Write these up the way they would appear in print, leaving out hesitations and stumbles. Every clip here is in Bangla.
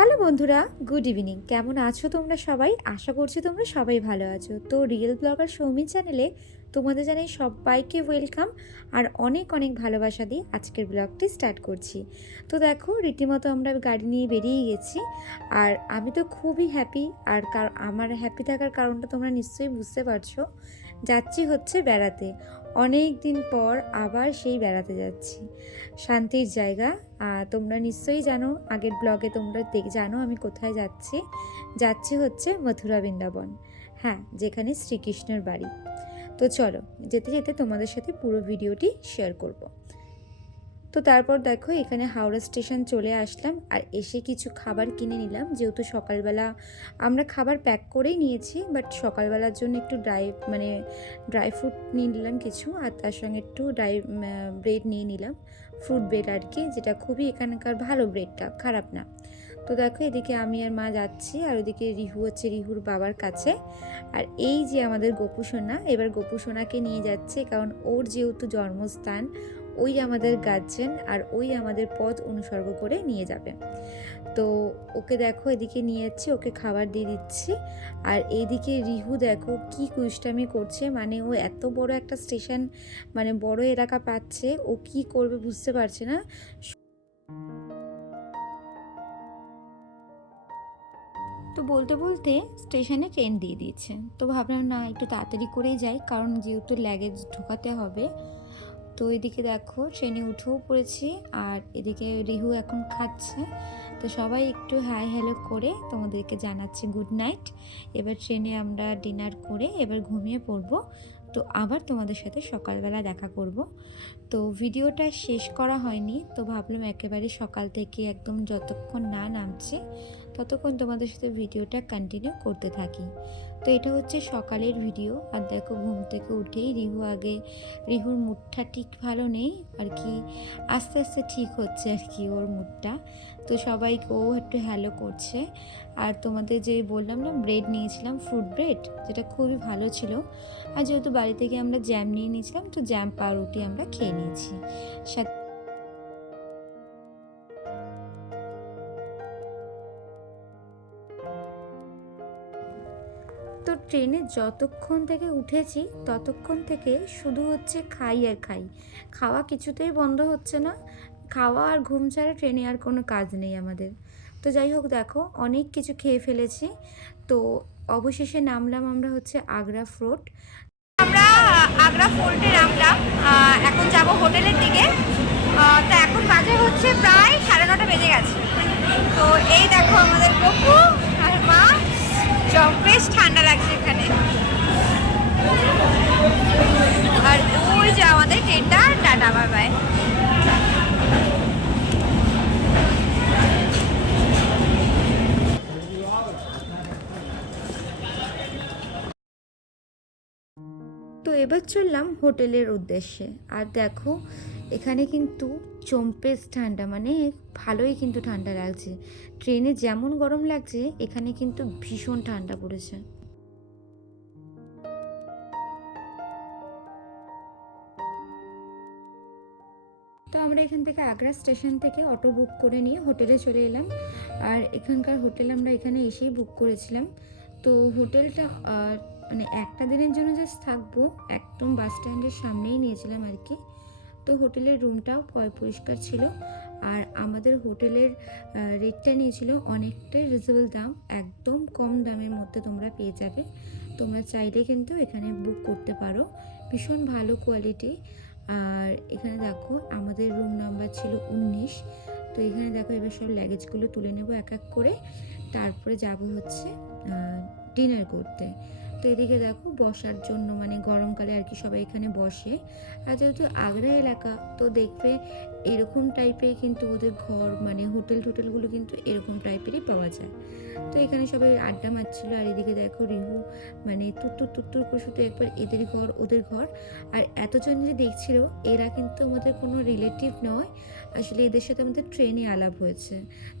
হ্যালো বন্ধুরা, গুড ইভিনিং। কেমন আছো তোমরা সবাই? আশা করছি তোমরা সবাই ভালো আছো। তো রিয়েল ব্লগার সৌমি চ্যানেলে তোমাদের জানাই সবাইকে ওয়েলকাম আর অনেক অনেক ভালোবাসা দিয়ে আজকের ব্লগটি স্টার্ট করছি। তো দেখো, রীতিমতো আমরা গাড়ি নিয়ে বেরিয়ে গেছি আর আমি তো খুবই হ্যাপি। আর আমার হ্যাপি থাকার কারণটা তোমরা নিশ্চয়ই বুঝতে পারছো। যাচ্ছি হচ্ছে বেড়াতে, অনেক দিন পর আবার সেই বেড়াতে যাচ্ছি শান্তির জায়গা। তোমরা নিশ্চয়ই জানো, আগের ব্লগে তোমরা জানো আমি কোথায় যাচ্ছি। যাচ্ছি হচ্ছে মথুরা বৃন্দাবন, হ্যাঁ, যেখানে শ্রীকৃষ্ণের বাড়ি। তো চলো, যেতে যেতে তোমাদের সাথে পুরো ভিডিওটি শেয়ার করব। তো তারপর দেখো, এখানে হাওড়া স্টেশন চলে আসলাম আর এসে কিছু খাবার কিনে নিলাম, যেহেতু সকালবেলা আমরা খাবার প্যাক করেই নিয়েছি, বাট সকালবেলার জন্য একটু ড্রাই ফ্রুট নিয়ে নিলাম কিছু, আর তার সঙ্গে একটু ব্রেড নিয়ে নিলাম, ফ্রুট ব্রেড আর কি, যেটা খুবই এখানকার ভালো, ব্রেডটা খারাপ না। তো দেখো, এদিকে আমি আর মা যাচ্ছি আর ওদিকে রিহু হচ্ছে রিহুর বাবার কাছে। আর এই যে আমাদের গোপু সোনা, এবার গোপু সোনাকে নিয়ে যাচ্ছে, কারণ ওর যেহেতু জন্মস্থান, ওই আমাদের গার্জেন আর ওই আমাদের পথ অনুসর্গ করে নিয়ে যাবে। তো ওকে দেখো এদিকে নিয়ে যাচ্ছি, ওকে খাবার দিয়ে দিচ্ছি। আর এইদিকে রিহু দেখো কি কুষ্টামি করছে, মানে ও এত বড় একটা স্টেশন, মানে বড় এলাকা পাচ্ছে, ও কি করবে বুঝতে পারছে না। তো বলতে বলতে স্টেশনে ট্রেন দিয়ে দিয়েছে, তো ভাবলাম না একটু তাড়াতাড়ি করেই যাই, কারণ যেহেতু লাগেজ ঢোকাতে হবে। তো এদিকে দেখো ট্রেনে উঠেও পড়েছি আর এদিকে রিহু এখন খাচ্ছে। তো সবাই একটু হাই হ্যালো করে তোমাদেরকে জানাচ্ছি গুড নাইট। এবার ট্রেনে আমরা ডিনার করে এবার ঘুমিয়ে পড়বো। তো আবার তোমাদের সাথে সকালবেলা দেখা করব। তো ভিডিওটা শেষ করা হয়নি, তো ভাবলাম একেবারে সকাল থেকে একদম যতক্ষণ না নামছে ততক্ষণ তোমাদের সাথে ভিডিওটা কন্টিনিউ করতে থাকি। তো এটা হচ্ছে সকালের ভিডিও। আর দেখো, ঘুম থেকে উঠেই রিহুর মুডটা ঠিক ভালো নেই আর কি, আস্তে আস্তে ঠিক হচ্ছে আর কি ওর মুডটা। তো সবাইকে ও একটু হ্যালো করছে। আর তোমাদের যে বললাম না, ব্রেড নিয়েছিলাম, ফ্রুট ব্রেড, যেটা খুবই ভালো ছিল। আর যেহেতু বাড়ি থেকে আমরা জ্যাম নিয়ে নিয়েছিলাম, তো জ্যাম পাউরুটি আমরা খেয়ে নিয়েছি সাথে। তো ট্রেনে যতক্ষণ থেকে উঠেছি ততক্ষণ থেকে শুধু হচ্ছে খাই আর খাই, খাওয়া কিছুতেই বন্ধ হচ্ছে না। খাওয়া আর ঘুম ছাড়া ট্রেনে আর কোনো কাজ নেই আমাদের। তো যাই হোক, দেখো অনেক কিছু খেয়ে ফেলেছি। তো অবশেষে নামলাম আমরা হচ্ছে আগ্রা ফোর্ট। আমরা আগ্রা ফোর্টে নামলাম, এখন যাব হোটেলের দিকে। তো এখন বাজে হচ্ছে প্রায় 9:30 বেজে গেছে। তো এই দেখো আমাদের গপু আর মা, বেশ ঠান্ডা লাগছে এখানে। আর ওই যে আমাদের ট্রেনটা, টাটা বাই বাই। তো এবার চললাম হোটেলের উদ্দেশ্যে। আর দেখো, এখানে কিন্তু চম্পেস ঠান্ডা, মানে ভালোই কিন্তু ঠান্ডা লাগছে। ট্রেনে যেমন গরম লাগছে, এখানে কিন্তু ভীষণ ঠান্ডা পড়েছে। তো আমরা এখান থেকে আগ্রা স্টেশন থেকে অটো বুক করে নিয়ে হোটেলে চলে এলাম। আর এখানকার হোটেল আমরা এখানে এসেই বুক করেছিলাম। তো হোটেলটা মানে একটা দিনের জন্য জাস্ট থাকবো, একদম বাস স্ট্যান্ডের সামনেই নিয়েছিলাম আর কি। তো হোটেলের রুমটাও পরিষ্কার ছিল। আর আমাদের হোটেলের রেটটা নিয়েছিল অনেকটাই রিজনেবল দাম, একদম কম দামের মধ্যে তোমরা পেয়ে যাবে। তোমরা চাইলে কিন্তু এখানে বুক করতে পারো, ভীষণ ভালো কোয়ালিটি। আর এখানে দেখো আমাদের রুম নাম্বার ছিল 19। তো এখানে দেখো এবার সব লাগেজগুলো তুলে নেবো এক এক করে, তারপরে যাব হচ্ছে ডিনার করতে। তো এদিকে দেখো বসার জন্য, মানে গরমকালে আর কি সবাই এখানে বসে। আর যেহেতু আগ্রা এলাকা, তো দেখবে এরকম টাইপের কিন্তু ওদের ঘর, মানে হোটেলগুলো কিন্তু এরকম টাইপেরই পাওয়া যায়। তো এখানে সবাই আড্ডা মারছিল। আর এদিকে দেখো রিহু মানে তুত্তুর করে শুধু একবার এদের ঘর ওদের ঘর। আর এতজন যে দেখছিল, এরা কিন্তু আমাদের কোনো রিলেটিভ নয়, আসলে এদের সাথে আমাদের ট্রেনে আলাপ হয়েছে।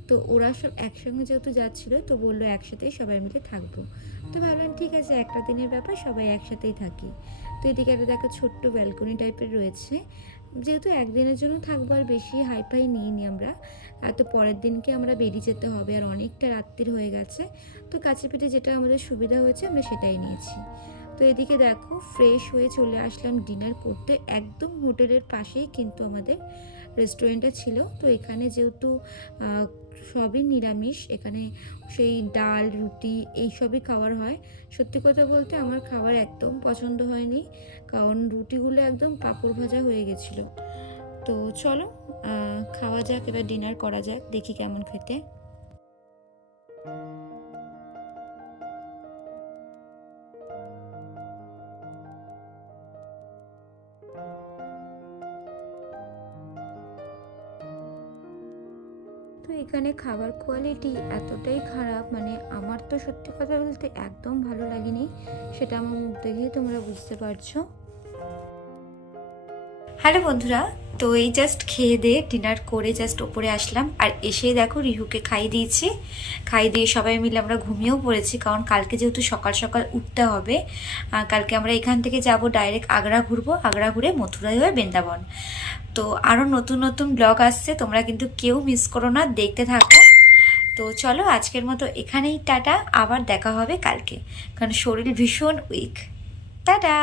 তো ওরা সব একসঙ্গে যেহেতু যাচ্ছিলো, তো বললো একসাথেই সবাই মিলে থাকবো। তো ভাবলাম ঠিক আছে, একটা দিনের ব্যাপার, সবাই একসাথেই থাকি। তো এদিকে একটা দেখো ছোট্ট ব্যালকনি টাইপের রয়েছে, যেহেতু একদিনের জন্য থাকবো আর বেশি হাইফাই নিইনি আমরা, তো পরের দিনকে আমরা বেরিয়ে যেতে হবে আর অনেকটা রাত্রির হয়ে গেছে। তো কাছে পিঠে যেটা আমাদের সুবিধা হয়েছে আমরা সেটাই নিয়েছি। তো এদিকে দেখো ফ্রেশ হয়ে চলে আসলাম ডিনার করতে। একদম হোটেলের পাশেই কিন্তু আমাদের রেস্টুরেন্টটা ছিল। তো এখানে যেহেতু সবই নিরামিষ, এখানে সেই ডাল রুটি এইসবই খাওয়ার হয়। সত্যি কথা বলতে আমার খাবার একদম পছন্দ হয়নি, কারণ রুটিগুলো একদম পাঁপড় ভাজা হয়ে গেছিলো। তো চলো খাওয়া যাক, এবার ডিনার করা যাক, দেখি কেমন খেতে। তো এখানে খাবার কোয়ালিটি এতটাই খারাপ, মানে আমার তো সত্যি কথা বলতে একদম ভালো লাগেনি, সেটা আমার মুখ দেখেই তোমরা বুঝতে পারছো। হ্যালো বন্ধুরা, তো এই জাস্ট খেয়ে দিয়ে ডিনার করে জাস্ট ওপরে আসলাম, আর এসেই দেখো রিহুকে খাইয়ে দিয়েছি। খাইয়ে দিয়ে সবাই মিলে আমরা ঘুমিয়েও পড়েছি, কারণ কালকে যেহেতু সকাল সকাল উঠতে হবে। কালকে আমরা এখান থেকে যাব ডাইরেক্ট আগ্রা ঘুরবো, আগ্রা ঘুরে মথুরায় হয়ে বৃন্দাবন। তো আরও নতুন নতুন ব্লগ আসছে, তোমরা কিন্তু কেউ মিস করো না, দেখতে থাকো। তো চলো আজকের মতো এখানেই টাটা, আবার দেখা হবে কালকে, কারণ শরীর ভীষণ উইক। টাটা।